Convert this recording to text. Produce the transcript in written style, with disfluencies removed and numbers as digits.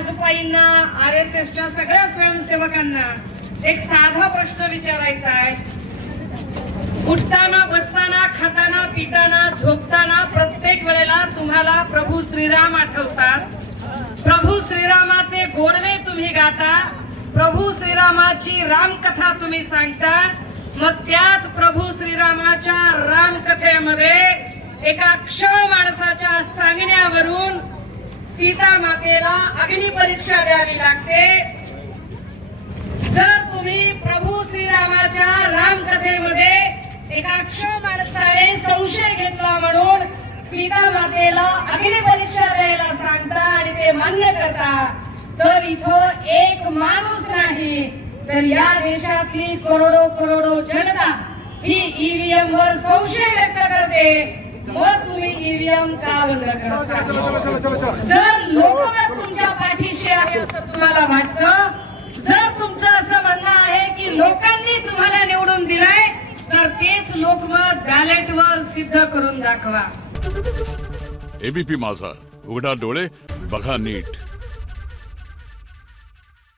भाजपाईंना, RSSच्या सगळ्या स्वयंसेवकांना एक साधा प्रश्न विचारायचा आहे. उठताना, बसताना, खाताना, पिताना, झोपताना प्रत्येक वेळेला तुम्हाला प्रभू श्रीराम आठवतात. प्रभू श्रीरामाचे गोडवे तुम्ही गाता, प्रभू श्रीरामाची रामकथा तुम्ही सांगता. मग त्याच प्रभू श्रीरामाच्या रामकथेमध्ये एका क्ष माणसाच्या सांगण्यावरून सीता मातेला अग्निपरीक्षा द्यावी लागते. जर तुम्ही प्रभू श्रीरामाच्या रामकथेमध्ये एका क्ष माणसाने संशय घेतला म्हणून सीता मातेला अग्निपरीक्षा द्यायला सांगता आणि ते मान्य करता, तर इथं एक माणूस नाही तर या देशातली करोडो जनता ही ईव्हीएम वर संशय व्यक्त करते. मग तुम्ही ईव्हीएम का बंद करता? जर लोकमत तुमच्या पाठीशी आहे असं तुम्हाला वाटतं, जर तुमचं असं म्हणणं आहे की लोकांनी तुम्हाला निवडून दिलाय, तर तेच लोकमत बॅलेट वर सिद्ध करून दाखवा. एबीपी माझा, उघडा डोळे बघा नीट.